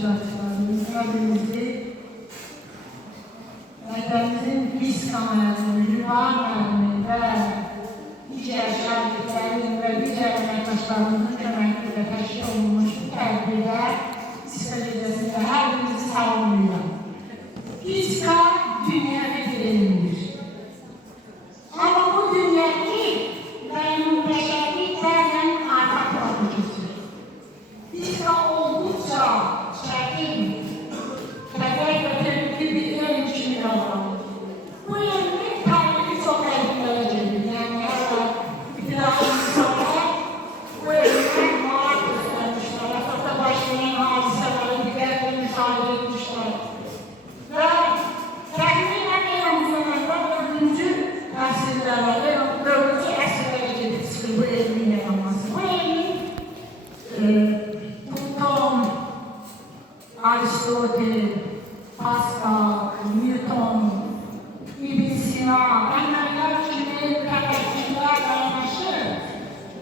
iştirakçılarımız, hepimizi vətənimizin Fiska müəllimi, Yuvan müəllimi və digər şagirdlərin və digər əməkdaşlarımızın köməkliyi ilə təşkil olunmuş bu tədbirdə Fiska gecəsində hər birinizi salamlayıram. Fiska dünyada bir elmdir. Amma bu dünyadakı bəşərlik bəzən arxa plana keçir. Fiska olduqca çətin, qədər götürülü bir elm kimi davranır. Bu elmin tarihi çox əlbələrə gedir. Yəni, itirafı insanlar bu elmdən maraq göstərmişlər, əsasda başlayan hadisələri diqqətlə müşahidə etmişlər. Və təxminən eramızdan əvvəl 4-cü əsrlərə, 4-cü əsrlərə gedib çıxır bu elmin yaranması. Bu elmin Platon, Aristotel, Pascal, Newton, İbn Sina, Ənvərlər kimi təfəkkürlərlə yanaşı,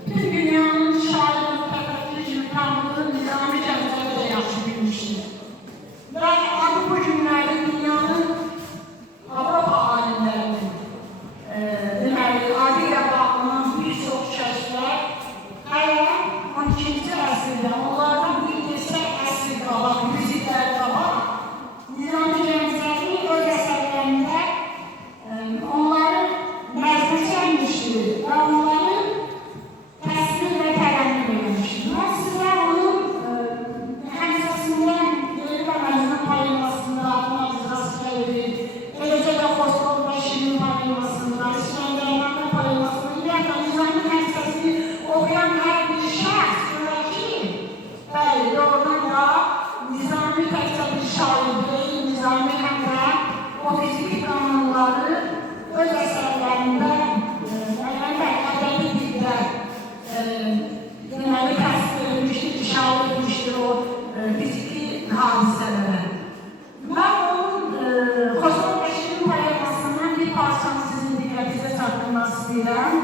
bütün dünyanın şair təfəkkür kimi tanıdığı nizami cəmləri də yaxşı bilmişdir. Və adı bu günlərdə dünyanın Avropa alimlərinin adı ilə bağlanan bir çox kəşflər hələ 12-ci əsrdə, onlardan bir neçə əsr qabaq, 100 illər qabaq, nizami cəmləri öz əsərlərində onları məzmə çəkmişdir və onları təsvir və tərənnüm edilmişdir. Mən sizə onun həmsəsindən Leyli və Məcnun poemasında adına rast gəlir, eləcə də Xosrov və Şirin poemasında, İskəndərnamə poemasında, ümumiyyətlə nizami həmsəsini oxuyan hər bir şəxs görür ki, bəli, doğrudan da nizami təkcə bir şair deyil, nizami həm də o fiziki qanunları öz əsərlərində ədəbi dildə deməli təsvir edilmişdir, işarə edilmişdir o fiziki hadisələrə. Mən onun Xosrov və Şirin poemasından bir parçanı sizin diqqətinizə çatdırmaq istəyirəm.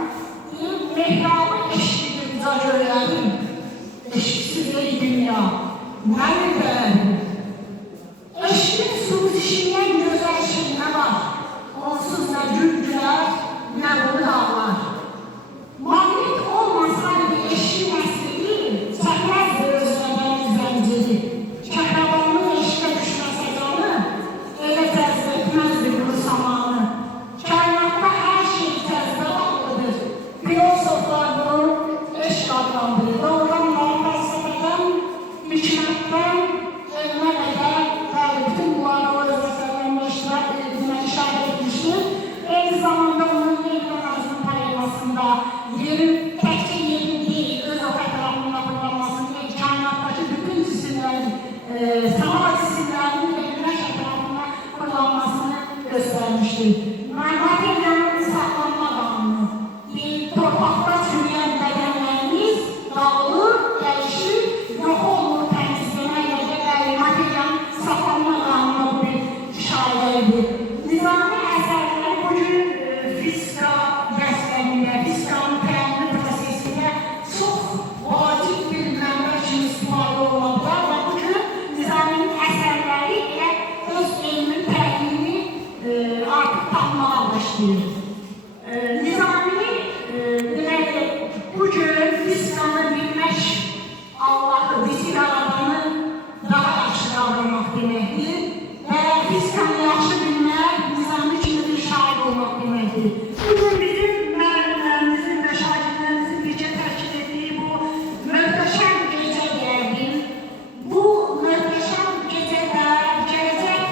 Mehrabı eşqidir uca göylərim, eşqsiz ey dünya, mənim dəyərim. Eşqin suzişindən gözəl şey nə var? Onsuz nə gül gülər, nə bunu ağlar. Mağlid olmasaydı eşqin əsiri, çəkməzdi özlədən zənciri. Kəhrəbanın eşqə düşməsə canı, elə təzdə etməzdi bunu samanı. Kainatda hər şey təzdə bağlıdır. Filosoflar bunu eşq adlandırır. Doğrudan fəlsəfədən, hikmətdən, elmə qədər və bütün bunları o öz əsərlərində işarə etmişdir. Eyni zamanda onun Leyli və Məcnun poemasında yerin təkcə yerin deyil, öz o ətrafında kullanmasını, kainatdakı bütün cisimlərin, səma cisimlərinin və günəş ətrafında kullanmasını göstərmişdir. Materiyanın saxlanma qanunu, torpaqda çürüyən bədənlərimiz dağılır, dəyişir, yox olur təmizləməklə də materiyanın saxlanma qanunu bu bir işarədir. Nizami əsərləri bugün Fiska dərslərində, Fiskanın tərənnüm prosesində çox vacib bir mənbə kimi istifadə olunurlar və bugün Nizaminin əsərləri ilə öz elmin təhlilini artıq tanımağa başlayır. Nizamini deməli, bugün Fiskanı bilmək Allahı, bizi yaradanı daha yaxşı davranmaq deməkdir və Fiskanı yaxşı bilmək, Nizami kimi bir şair olmaq deməkdir. Bugün bizim müəllimlərimizin və şagirdlərimizin bircə təşkil etdiyi bu möhtəşəm gecə deyərdim. Bu möhtəşəm gecədə gələcək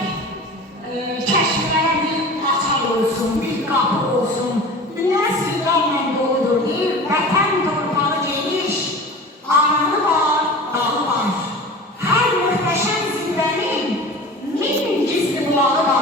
kəşflərə bir açar olsun, bir qapı olsun. Dünya sirlərlə doludur, deyir, vətən torpağı geniş, ananı var, dağı var. Hər möhtəşəm zirvənin min gizli bulağı var.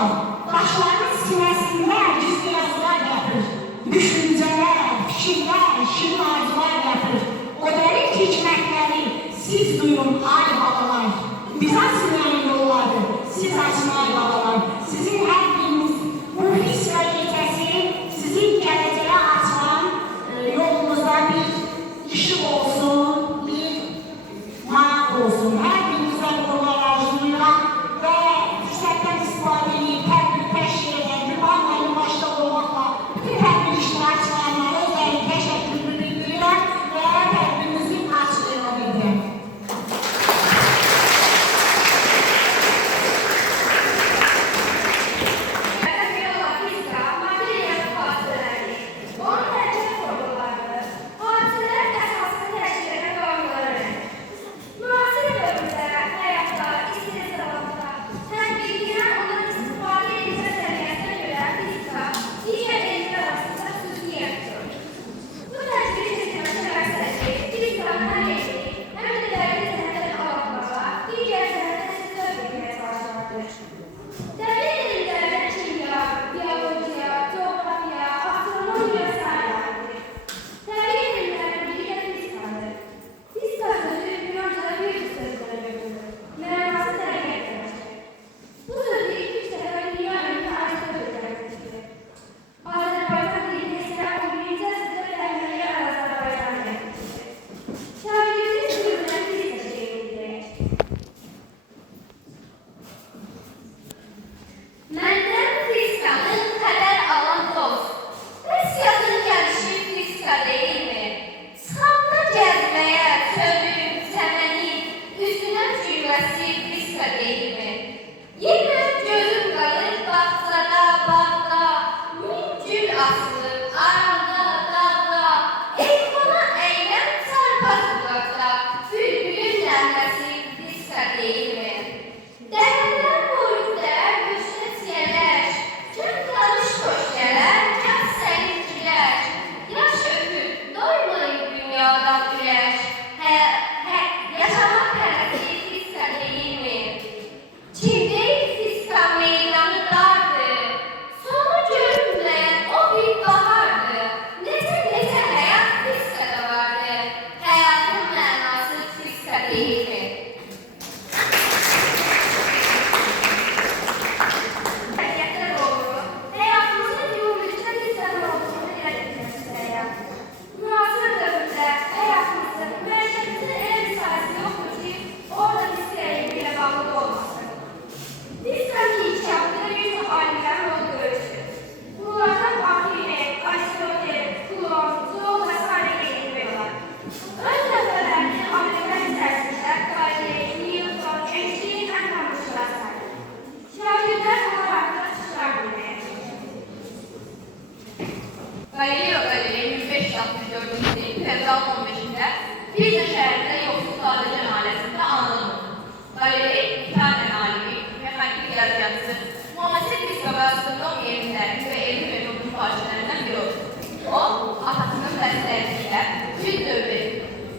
məsləhətiyle Türk dövri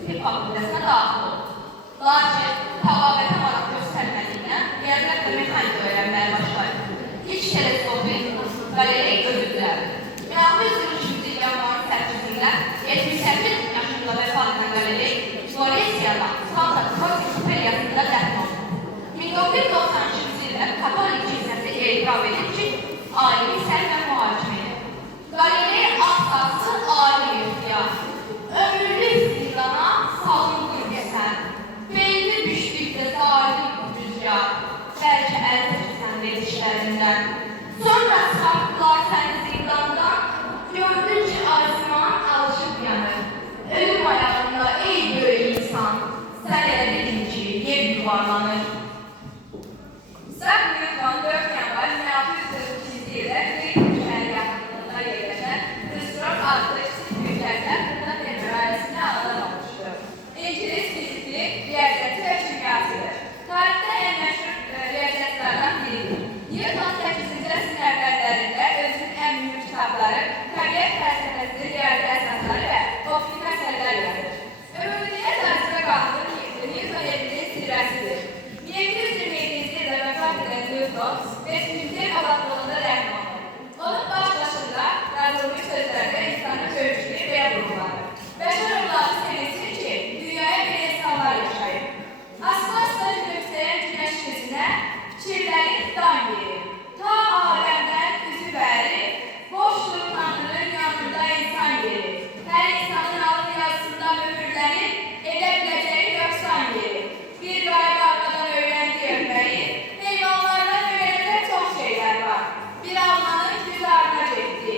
Tıp Fakültəsinə daxil oldu. Lakin təvabətə maraq göstərmədiyindən riyaziyyat və mexanika öyrənməyə başlaydı. İlk teleskopik qalerey özüdülərdi. 1923-cü yanvarın tərkibində 78 yaşında vəfat edən qalerey Florensiyadan Santa Croce Superiyasında dəfn oldu. 1993-cü ildə Katolik kilsəsi etiraf edib ki, alimi sərv və mühakimdir. Qalerey asası alim ihtiyar. Ömürlük zindana salındır desən. Belli düşdükdə zalim rüzgar. Bəlkə əl çəksən verişlərindən. Sonra çıxartdılar səni zindandan. Gördün ki, arzuman alışıb yanır. Ölüm ayağında ey böyük insan. Sən elə dedin ki, yer yuvarlanır. Sən Newton 4 yanvar 1642-ci ildə Greenwich şəhəri yaxınlığında yerləşən Christoph adlı kiçik büyüklərdən burada Denver ailəsində anadan olmuşdur. İngilis fiziki, riyaziyyatçı və kimyasıdır. Tarixdə ən məşhur riyaziyyatçılardan biridir. Newton 8-ci əsrin əvvəllərində özünün ən mühüm kitabları, təbiət fəlsəfəsi, riyaziyyat əsasları və optik məsələlər yazır. Ömürlüyə cazibə qanunu Newton elminin zirvəsidir. 1727-ci ildə vəfat edən Newton 5-ci avatlığında rəhm olunur. Onun baş başında yazılmış sözlərdə insanın görüşlüyü belə vurgulanır. Bəşər oğlanı sevinsin ki, dünyaya bir insanlar yaşayır. Asla yüksələn günəş yüzünə fikirlərin dan verir. Ta aləmdən üzü bəri, boşluq tanrının yanında insan verir. Hər insanın alın yazısında mühürlənir, edə biləcəyi yoksan verir. Bir qayb almadan öyrəndiyi örməyi, heyvanlardan öyrənəcək çox şeylər var. Bir almanın güzarına getdi.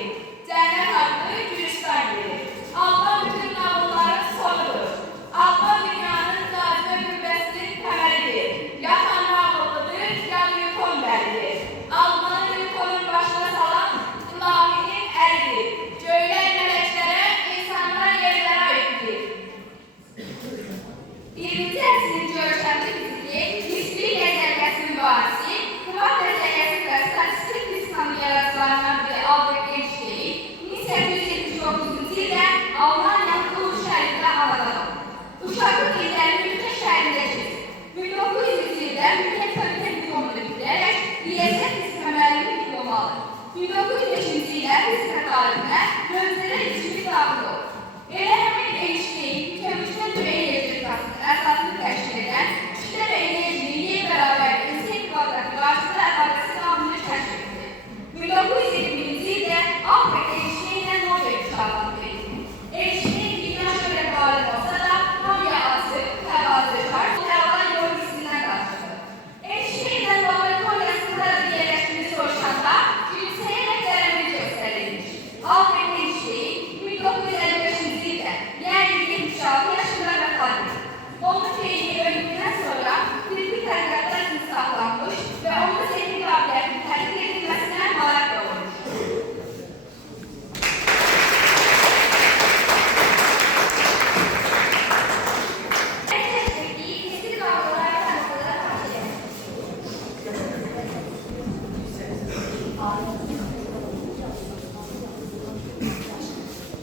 Cənnət adlı Gürcistan verir. Alma bütün nağılların sonudur. Alma dünyanın cazibə qüvvəsinin təməlidir. Ya Tanrı ağıllıdır, ya Newton bəlidir. Almanı Newtonun başına salan ilahinin əlidir. Göylər mələklərə, insanlar yerlərə aiddir. 20-ci əsrin görkəmli fiziki, nisbi nəzəriyyəsi mübarisi, kvant nəzəriyyəsi və statistik fizikinin yaradıcılarından biri Albert Einstein 1879-cu ildə Almaniyanın Ulm şəhərində anadan oldu. Uşaqlıq illərini Münxen şəhərində keçdi. 1900-cü ildə Münxen Politexnik diplomunu bitirərək riyaziyyat fizika müəllimi diplomu alır. 1905-ci ildə fizika tarixinə möcüzələr ilişimi daxil oldu. Elə həmin Einstein mükəmməl dünya elektrik əsasını təşkil edən kütlə və enerjinin yer bərabərliyi S kvadrat qarşısında əlaqəsi qanunu kəşf etdi. 1921-ci ildə Albert Einsteinlə Nobel mükafatı verildi. Einstein dünya şöyle qalib olsa da hamıya azı, təvazökar, təvazökar yol hissindən qarşıdır. Einsteinlə laboratoriyasında yerləşdiyini soruşanda gülümsəyərək dərəmini göstərilmiş. Albert Einstein 1955-ci ildə, yəni 76 yaşında vəfat edir. Onun teyini ölümündən sonra fiziki tədqiqatlar üçün saxlanmış və onun zehni qabiliyyətinin tədqiq edilməsinə maraq doğurmuşdur.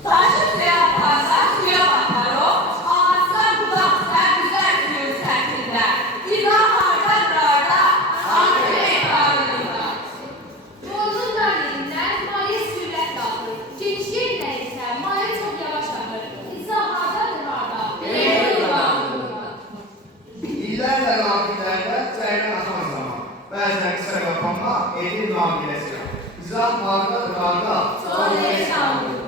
Taşı suya atarsa suya batar o, ağaçlar budaqsa güzel suyun sətində. İzah hardadır, hangi meyvarlığında. Yolun dərliyindən maye sürət qalır. Genişliklə isə maye çox yavaş qalır. İzah hardadır, İllərlə naqilərdə cərgən axan zaman, bəzən qısa qapanma, edir naqiləsi. İzah hardadır, Sonra yaşanır.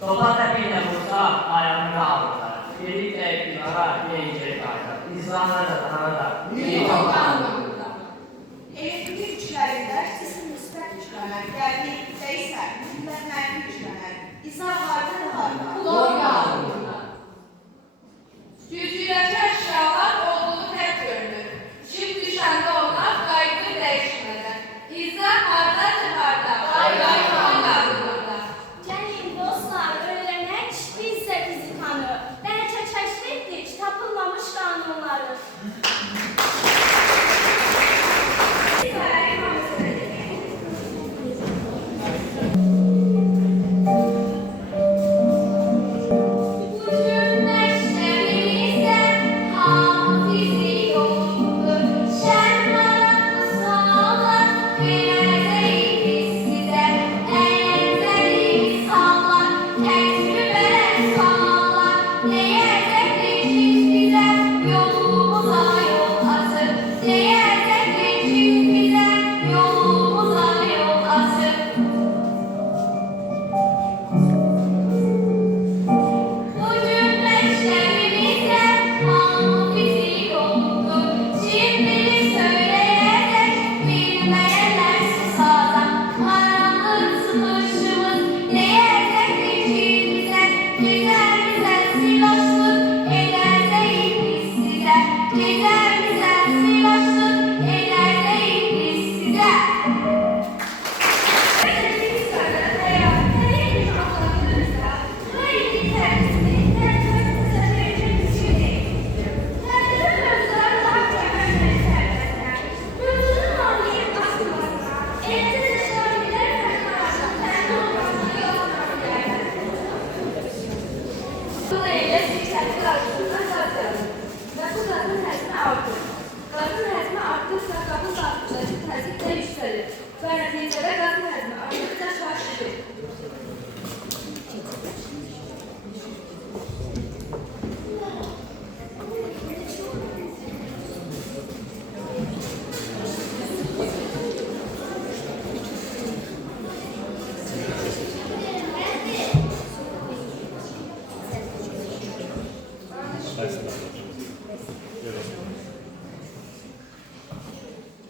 Topa təpinlə vursa, ayağını qaldırır. Dediklə iqtidara, yenicəli qayda. İnsanlar da tanrı da. Elektrik güçlərində cisim müsbət güclənər, yəni isə müsbət mənfi güclənər. İzah hardadır? Güclükdəki əşyalar olduğu tək görünür. Şif düşəndə onlar qaydı dəyişmədən. İzah hardadır, qayda. Gəlin dostlar, öyrənək biz də fizikanı. Bəlkə kəşf etdik tapılmamış qanunları.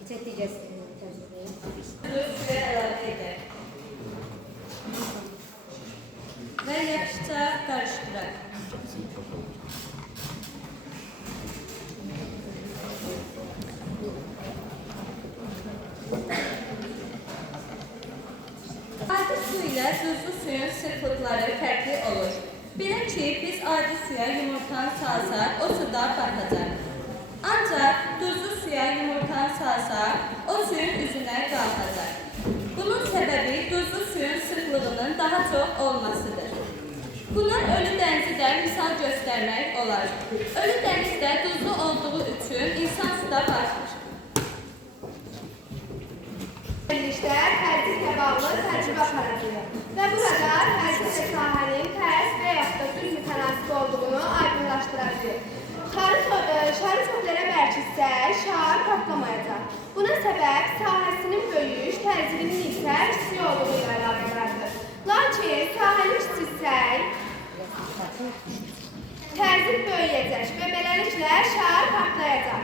Suya əlavə edək. Və yaxşıca qarışdıraq. Adi su ilə duzlu suyun sıxlıqları fərqli olur. Bilin ki, biz adi suya yumurtanı salsaq, o suda batacaq. Ancaq duzlu suya yumurtanı salsaq, o suyun üzünə qalxacaq. Bunun səbəbi duzlu suyun sıxlığının daha çox olmasıdır. Buna ölü dənizi də misal göstərmək olar. Ölü dənizdə duzlu olduğu üçün insan suda batır. Verilişlər tərziklə bağlı təcrübə aparacağıq və burada tərziklə sahənin tərs və yaxud da düz mütənasib olduğunu aydınlaşdıracağıq. Şarı çöplərə bərkitsək, şar partlamayacaq. Buna səbəb sahəsinin böyüyüş, tərzikinin isə kiçik olduğu ilə əlaqədardır. Lakin sahəni kiçilsək, tərzik böyüyəcək və beləliklə şar partlayacaq.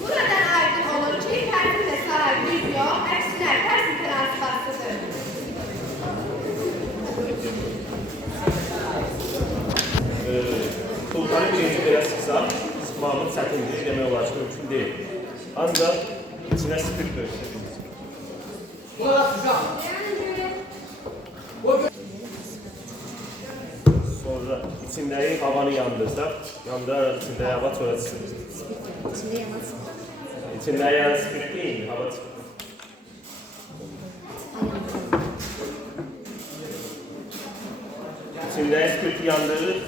Buradan aydın olur ki, tərziklə sahə düz yox, əksinə tərs mütənasibatlıdır. Pulları birinci belə sıxsaq, sıxmağımız çətindir, demək olar ki, mümkün deyil. Ancaq içinə spirt döşədik. Sonra içindəki havanı yandırsaq, yandıraraq içindəki hava çölə çıxır. İçindəki yəni spirt deyil, hava çıxır. İçindəki spirti yandırır.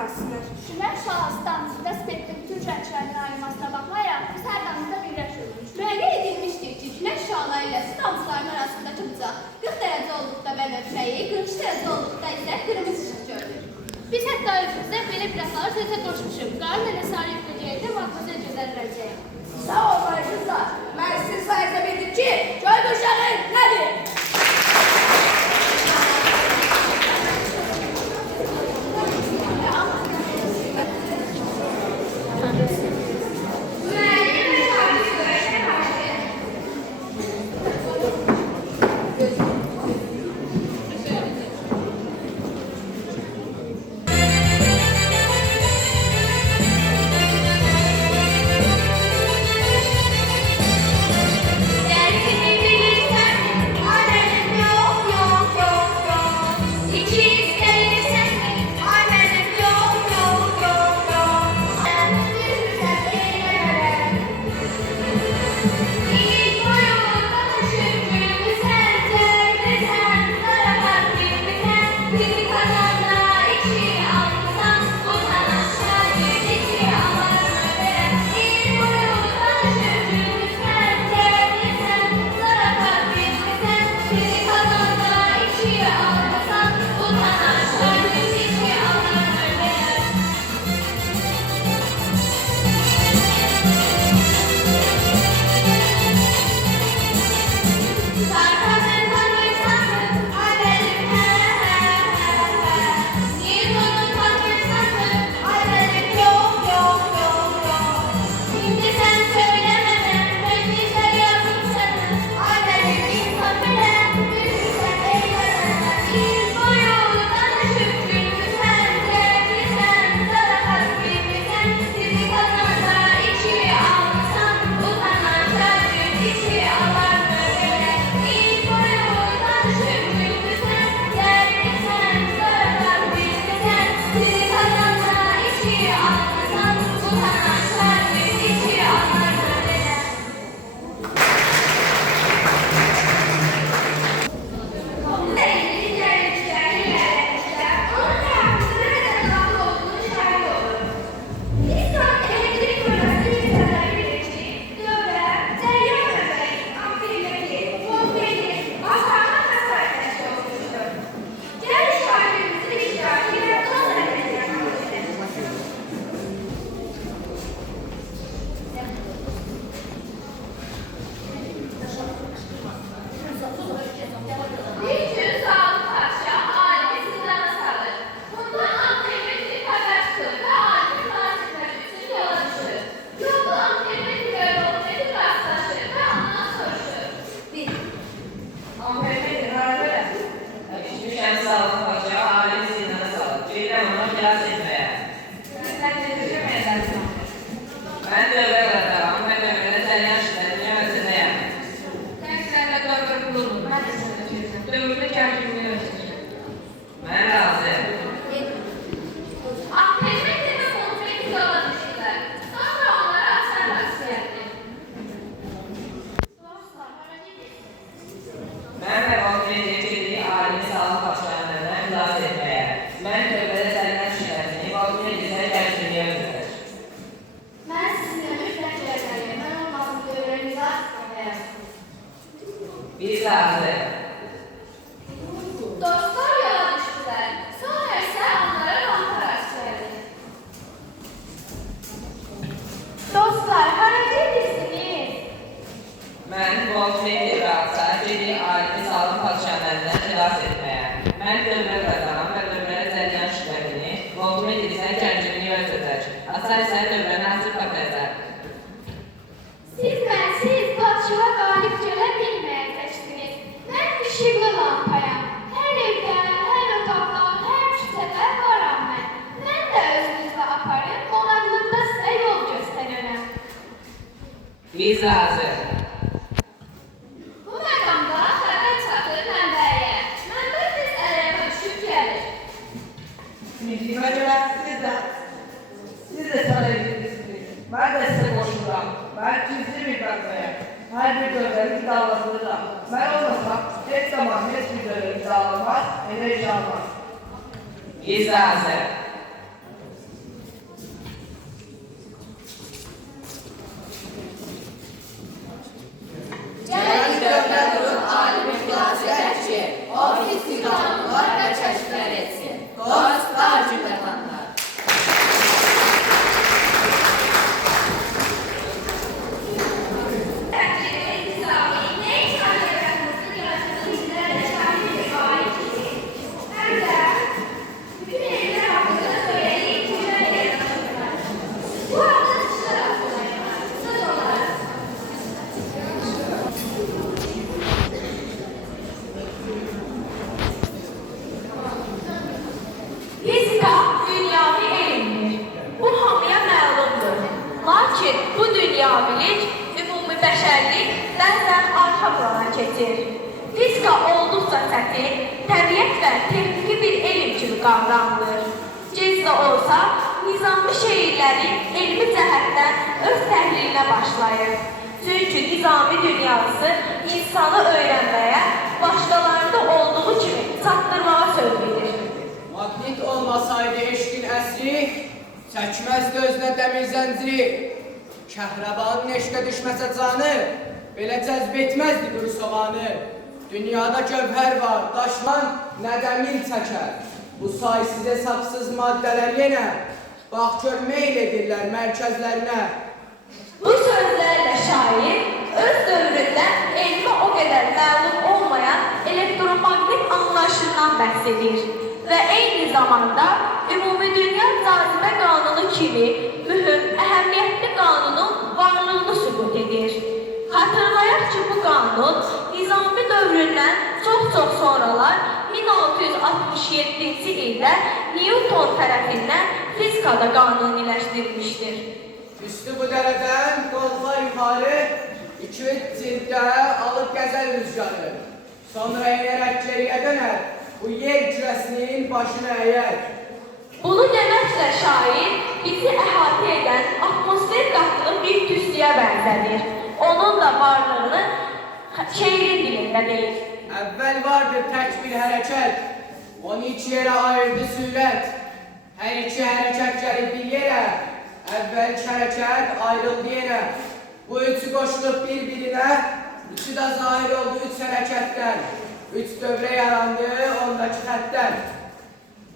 yaranmasıdır. Günəş şahı damcıda spektrin bütün rənglərinin ayırmasına baxmayaraq, biz hər damcıda bir rəng görürük. Müəyyən edilmişdir ki, günəş şahları ilə su damcılarının arasındakı bucaq 40 dərəcə olduqda bənövşəyi, 43 dərəcə olduqda isə qırmızı işıq görürük. Biz hətta özümüzdə belə bir əsalı sözə qoşmuşuq. Qarın elə sarı yükləyəcəkdə matmazel gözəlləcək. Sağ ol kızlar. Ben siz sayesinde bildim ki köy uşağı nedir? Biz razı. Dostlar yola düşdülər. Sonra isə onlara rampa rast gəldi. Dostlar, hara gedirsiniz? Mən Voltmeyri Ratsa gedi alimi sağlam padişahlarından xilas etməyə. Mən dövrə qazanan və dövrəyə zəlyan şübhətini, Voltmeyri isə gəncini öldürək. Asar isə dövrəni hazır bakacaq. Siz mənsiz padişaha qalib gələ bilməyəcəksiniz. Mən işıqlı lampayam. Hər evdə, hər otaqda, hər küçədə varam mən. Mən də özünüzlə aparın, qonaqlıqda sizə yol göstərərəm. Biz razı. Bu məqamda xəbər çatır mənbəyə. Mənbə tez ələyəmə düşüb gəlir. Bildiyimə görə siz də sarayabilirsiniz. Ben de size koşuram. Ben gizli bir bakmayayım. Her bir dönemin davasını da. Ben olmasam tek zaman hiçbir dönemin dağılmaz, ele çalmaz. Biz razı. Lakin bu dünyabilik, ümumi bəşərlik bəzən arxa plana keçir. Fizika olduqca çətin, təbiət və texniki bir elm kimi qavranılır. Gec də olsa, nizami şeirləri elmi cəhətdən öz təhlilinə başlayır. Çünki nizami dünyası insanı öyrənməyə, başqalarında olduğu kimi çatdırmağa sövq edir. Maqnit olmasaydı eşqin əsri, çəkməzdi özünə dəmir zənciri. Kəhrabanın eşqə düşməsə canı, belə cəzb etməzdi quru soğanı. Dünyada gövhər var, daşman nədən mil çəkər. Bu saysız hesabsız maddələr yenə, bax gör meyl edirlər mərkəzlərinə. Bu sözlərlə şair öz dövründə elmə o qədər məlum olmayan elektromaqnit anlayışından bəhs edir və eyni zamanda ümumi dünya cazibə qanunu kimi mühüm, əhəmiyyətli qanunun varlığını sübut edir. Xatırlayaq ki, bu qanun nizami dövründən çox sonralar 1667-ci ildə Newton tərəfindən fizikada qanuniləşdirilmişdir. Üstü bu dərədən qolfa yuxarı, 2-3 cilddə alıb gəzər rüzgarı. Sonra inərək geriyə dönər, bu yer kürəsinin başına əyər. Bunu deməklə şair bizi əhatə edən atmosfer qatlı bir tüstüyə bənzədir. Onun da varlığını şeirin dilində deyir. Əvvəl vardır tək bir hərəkət, onu iki yerə ayırdı sürət. Hər iki hərəkət gəlib bir yerə, əvvəlki hərəkət ayrıldı yenə. Bu üçü qoşulub bir-birinə, üçü də zahir oldu üç hərəkətdən. Üç dövrə yarandı ondakı xəttdən.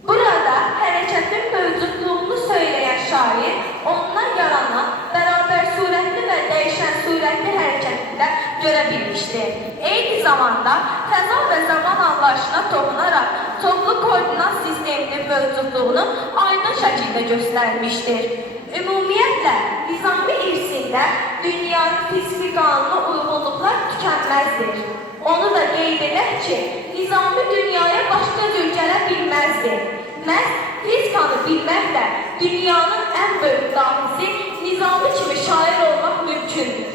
Burada hərəkətin mövcudluğunu söyləyən şair ondan yaranan bərabər surətli və dəyişən surətli hərəkətində görə bilmişdir. Eyni zamanda fəza və zaman anlayışına toxunaraq toplu koordinat sisteminin mövcudluğunu aydın şəkildə göstərmişdir. Ümumiyyətlə, nizami irsində dünyanın fiziki qanuna uyğunluqlar tükənməzdir. Onu da qeyd edək ki, nizami dünyaya başqa cür gələ bilməzdir. Məhz fizikanı bilməklə dünyanın ən böyük dahisi nizami kimi şair olmaq mümkündür.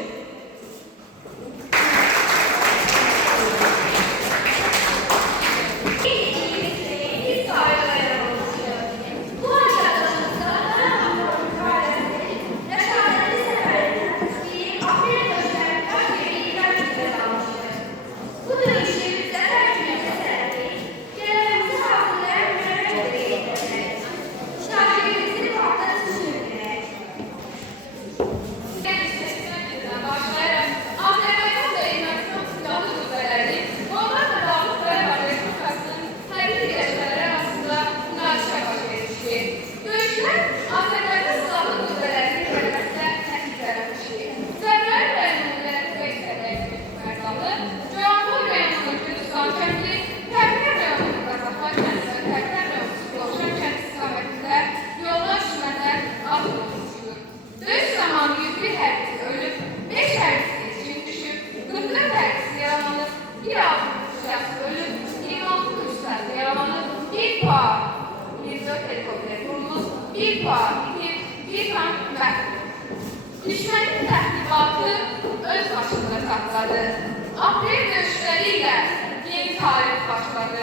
Düşmənin təxribatı öz başında saxladı. Aprel döyüşləri ilə yeni tarix başladı.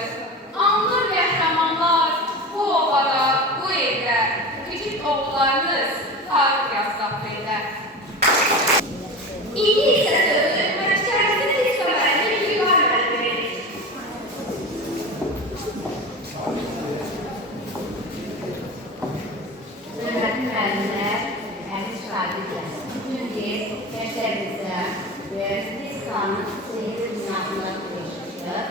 Anlı qəhrəmanlar bu ovada, bu evdə, küçük oğullarınız tarix yazdı apreldə. İndi isə sözü məşqlərimizin ilk xəbərini Gülqar müəllimə verir. Hörmətli müəllimlər, əziz şagirdlər, bugün biz məktəbimizdə fizikanın seyir dünyasında çalışmışdır.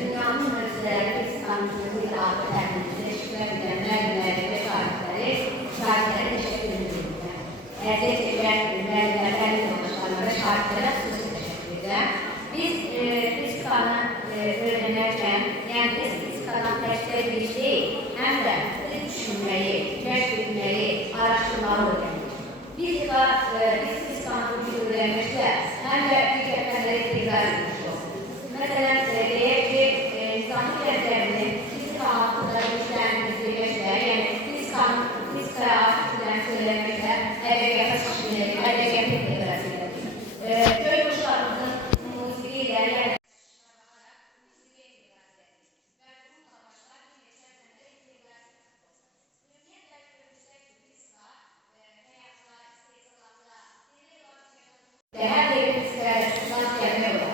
Dünyanın möcüzələri fizikanın bir adı təhlilində iştirak edən müəllimləri və şagirdləri təşəkkür edirlər. Əziz müəllimlərdən yoldaşlarına və şagirdlərə xüsusi təşəkkür edirəm. Biz fizikanı öyrənərkən, yəni biz fizikadan təkcə bir deyil, həm də düşünməyi, kəşf etməyi, araşdırmalı öyrənir. Biz fizikanı bir öyrənməklə həm də digər fənləri tezar etmiş olsun. Məsələn, deyək ki, nizami dərslərinin fizika haqqında güclərimiz birləşlər, yəni fizikaya aid güclərimiz öyrənməklə ədəbiyyata çıxış edək. Ve her bir psikolojisinden gelme olur.